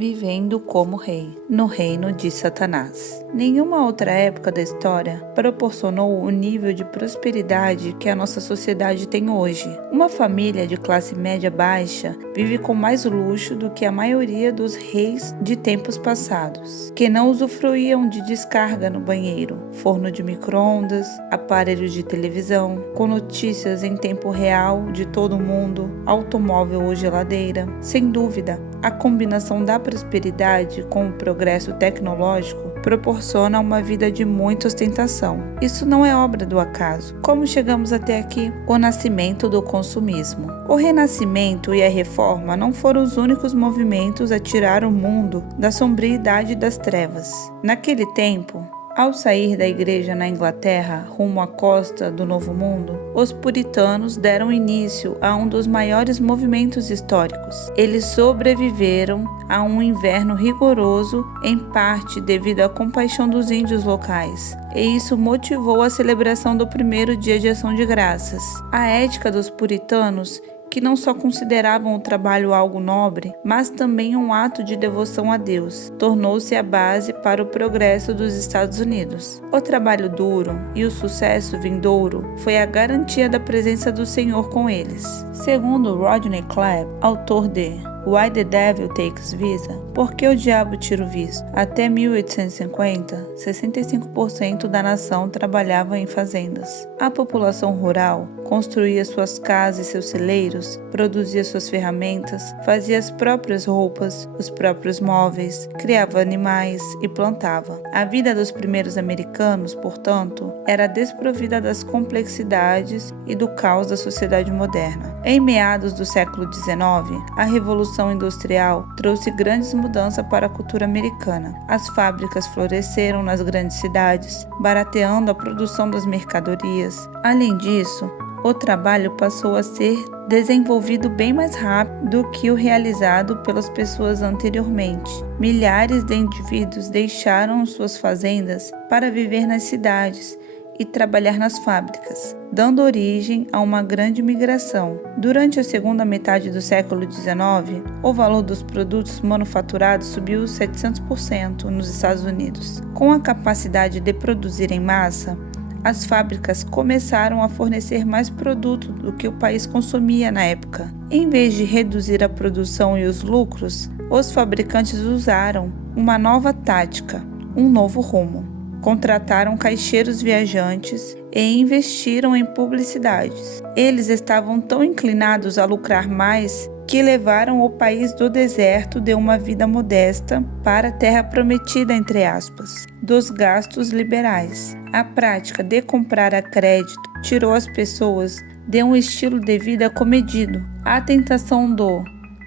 vivendo como rei, no reino de Satanás. Nenhuma outra época da história proporcionou o nível de prosperidade que a nossa sociedade tem hoje. Uma família de classe média baixa vive com mais luxo do que a maioria dos reis de tempos passados, que não usufruíam de descarga no banheiro, forno de micro-ondas, aparelhos de televisão, com notícias em tempo real de todo mundo, automóvel ou geladeira. Sem dúvida, a combinação da prosperidade com o progresso tecnológico proporciona uma vida de muita ostentação. Isso não é obra do acaso. Como chegamos até aqui? O nascimento do consumismo. O renascimento e a reforma não foram os únicos movimentos a tirar o mundo da sombriedade das trevas. Naquele tempo, ao sair da igreja na Inglaterra rumo à costa do Novo Mundo, os puritanos deram início a um dos maiores movimentos históricos. Eles sobreviveram a um inverno rigoroso, em parte devido à compaixão dos índios locais, e isso motivou a celebração do primeiro dia de ação de graças. A ética dos puritanos, que não só consideravam o trabalho algo nobre, mas também um ato de devoção a Deus, tornou-se a base para o progresso dos Estados Unidos. O trabalho duro e o sucesso vindouro foi a garantia da presença do Senhor com eles. Segundo Rodney Clapp, autor de Why the Devil Takes Visa? Por que o diabo tira o visto? Até 1850, 65% da nação trabalhava em fazendas. A população rural construía suas casas e seus celeiros, produzia suas ferramentas, fazia as próprias roupas, os próprios móveis, criava animais e plantava. A vida dos primeiros americanos, portanto, era desprovida das complexidades e do caos da sociedade moderna. Em meados do século XIX, a Revolução Industrial trouxe grandes mudanças para a cultura americana. As fábricas floresceram nas grandes cidades, barateando a produção das mercadorias. Além disso, o trabalho passou a ser desenvolvido bem mais rápido do que o realizado pelas pessoas anteriormente. Milhares de indivíduos deixaram suas fazendas para viver nas cidades e trabalhar nas fábricas, dando origem a uma grande migração. Durante a segunda metade do século XIX, o valor dos produtos manufaturados subiu 700% nos Estados Unidos. Com a capacidade de produzir em massa, as fábricas começaram a fornecer mais produto do que o país consumia na época. Em vez de reduzir a produção e os lucros, os fabricantes usaram uma nova tática, um novo rumo. Contrataram caixeiros viajantes e investiram em publicidades. Eles estavam tão inclinados a lucrar mais que levaram o país do deserto de uma vida modesta para a terra prometida, entre aspas, dos gastos liberais. A prática de comprar a crédito tirou as pessoas de um estilo de vida comedido. A tentação do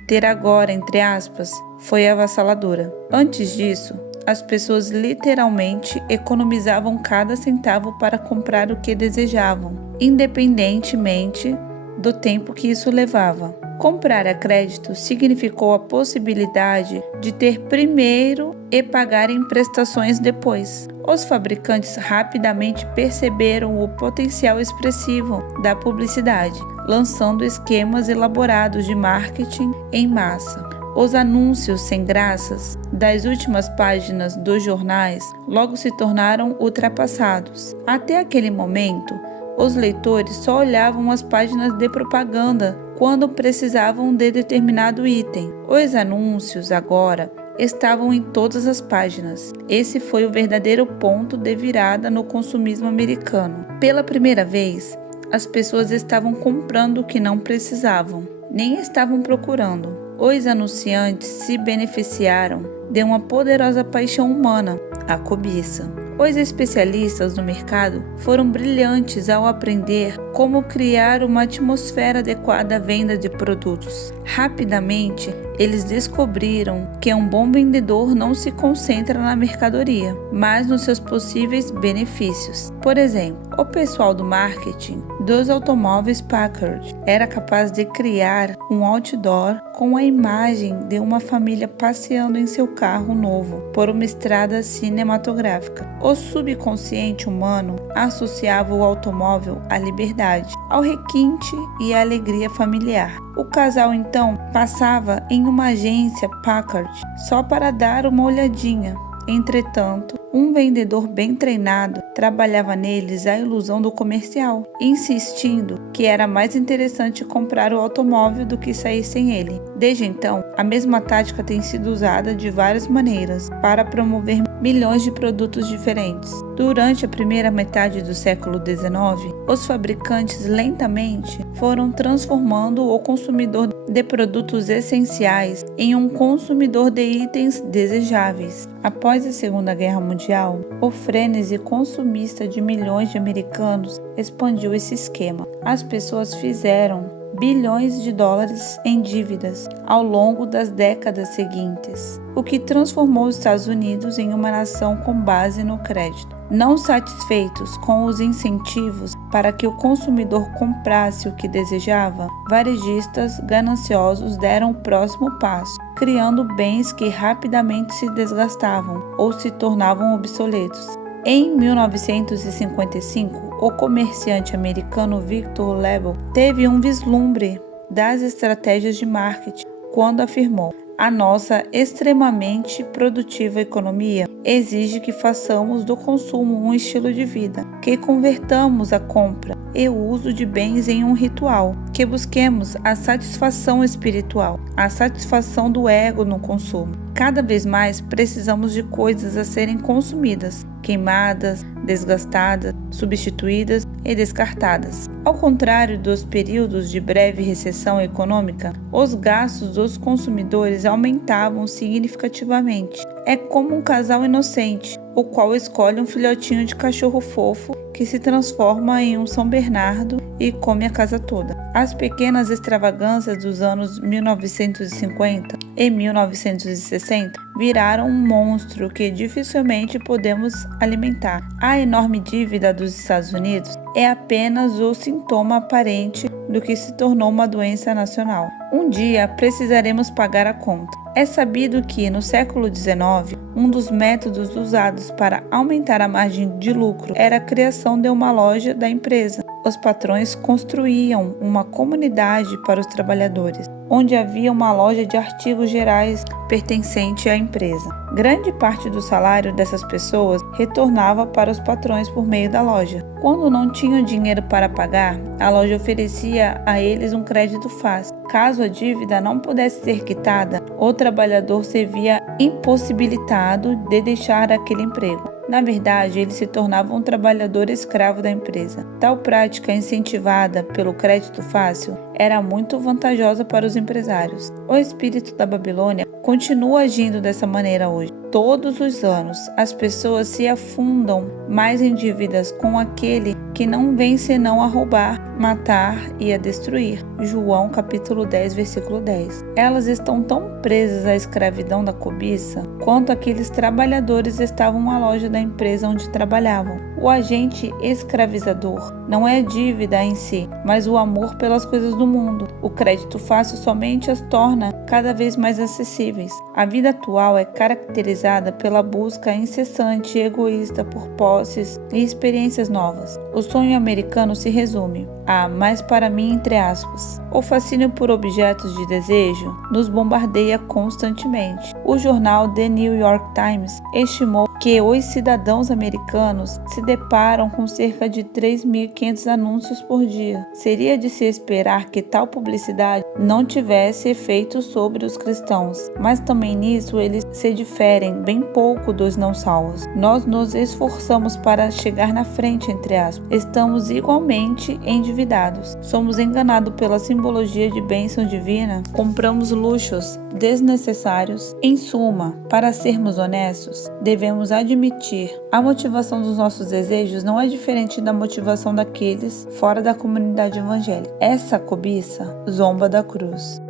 ter agora, entre aspas, foi avassaladora. Antes disso, as pessoas literalmente economizavam cada centavo para comprar o que desejavam, independentemente do tempo que isso levava. Comprar a crédito significou a possibilidade de ter primeiro e pagar em prestações depois. Os fabricantes rapidamente perceberam o potencial expressivo da publicidade, lançando esquemas elaborados de marketing em massa. Os anúncios sem graças das últimas páginas dos jornais logo se tornaram ultrapassados. Até aquele momento, os leitores só olhavam as páginas de propaganda quando precisavam de determinado item. Os anúncios agora estavam em todas as páginas. Esse foi o verdadeiro ponto de virada no consumismo americano. Pela primeira vez, as pessoas estavam comprando o que não precisavam, nem estavam procurando. Os anunciantes se beneficiaram de uma poderosa paixão humana, a cobiça. Os especialistas do mercado foram brilhantes ao aprender como criar uma atmosfera adequada à venda de produtos. Rapidamente, eles descobriram que um bom vendedor não se concentra na mercadoria, mas nos seus possíveis benefícios. Por exemplo, o pessoal do marketing dos automóveis Packard era capaz de criar um outdoor com a imagem de uma família passeando em seu carro novo por uma estrada cinematográfica. O subconsciente humano associava o automóvel à liberdade, ao requinte e à alegria familiar. O casal então passava em uma agência Packard só para dar uma olhadinha. Entretanto, um vendedor bem treinado trabalhava neles a ilusão do comercial, insistindo que era mais interessante comprar o automóvel do que sair sem ele. Desde então, a mesma tática tem sido usada de várias maneiras para promover milhões de produtos diferentes. Durante a primeira metade do século XIX, os fabricantes lentamente foram transformando o consumidor de produtos essenciais em um consumidor de itens desejáveis. Após a Segunda Guerra Mundial, o frenesi consumista de milhões de americanos expandiu esse esquema. As pessoas fizeram bilhões de dólares em dívidas ao longo das décadas seguintes, o que transformou os Estados Unidos em uma nação com base no crédito. Não satisfeitos com os incentivos para que o consumidor comprasse o que desejava, varejistas gananciosos deram o próximo passo, criando bens que rapidamente se desgastavam ou se tornavam obsoletos. Em 1955, o comerciante americano Victor Loeb teve um vislumbre das estratégias de marketing quando afirmou: "A nossa extremamente produtiva economia exige que façamos do consumo um estilo de vida, que convertamos a compra e o uso de bens em um ritual, que busquemos a satisfação espiritual, a satisfação do ego no consumo. Cada vez mais precisamos de coisas a serem consumidas, queimadas, desgastadas, substituídas e descartadas. Ao contrário dos períodos de breve recessão econômica, os gastos dos consumidores aumentavam significativamente. É como um casal inocente, o qual escolhe um filhotinho de cachorro fofo que se transforma em um São Bernardo e come a casa toda." As pequenas extravagâncias dos anos 1950 e 1960 viraram um monstro que dificilmente podemos alimentar. A enorme dívida dos Estados Unidos é apenas o sintoma aparente do que se tornou uma doença nacional. Um dia precisaremos pagar a conta. É sabido que, no século XIX, um dos métodos usados para aumentar a margem de lucro era a criação de uma loja da empresa. Os patrões construíam uma comunidade para os trabalhadores, onde havia uma loja de artigos gerais pertencente à empresa. Grande parte do salário dessas pessoas retornava para os patrões por meio da loja. Quando não tinham dinheiro para pagar, a loja oferecia a eles um crédito fácil. Caso a dívida não pudesse ser quitada, o trabalhador se via impossibilitado de deixar aquele emprego. Na verdade, ele se tornava um trabalhador escravo da empresa. Tal prática, incentivada pelo crédito fácil, era muito vantajosa para os empresários. O espírito da Babilônia continua agindo dessa maneira hoje. Todos os anos, as pessoas se afundam mais em dívidas com aquele que não vem senão a roubar, matar e a destruir. João capítulo 10, versículo 10. Elas estão tão presas à escravidão da cobiça quanto aqueles trabalhadores estavam na loja da empresa onde trabalhavam. O agente escravizador não é a dívida em si, mas o amor pelas coisas do mundo. O crédito fácil somente as torna cada vez mais acessíveis. A vida atual é caracterizada pela busca incessante e egoísta por posses e experiências novas. O sonho americano se resume a "mais para mim", entre aspas. O fascínio por objetos de desejo nos bombardeia constantemente. O jornal The New York Times estimou que os cidadãos americanos se deparam com cerca de 3.500 anúncios por dia. Seria de se esperar que tal publicidade não tivesse efeito sobre os cristãos, mas também nisso eles se diferem bem pouco dos não salvos. Nós nos esforçamos para chegar na frente, entre aspas. Estamos igualmente endividados. Somos enganados pela simbologia de bênção divina. Compramos luxos desnecessários. Em suma, para sermos honestos, devemos admitir: a motivação dos nossos desejos não é diferente da motivação daqueles fora da comunidade evangélica. Essa cobiça zomba da cruz.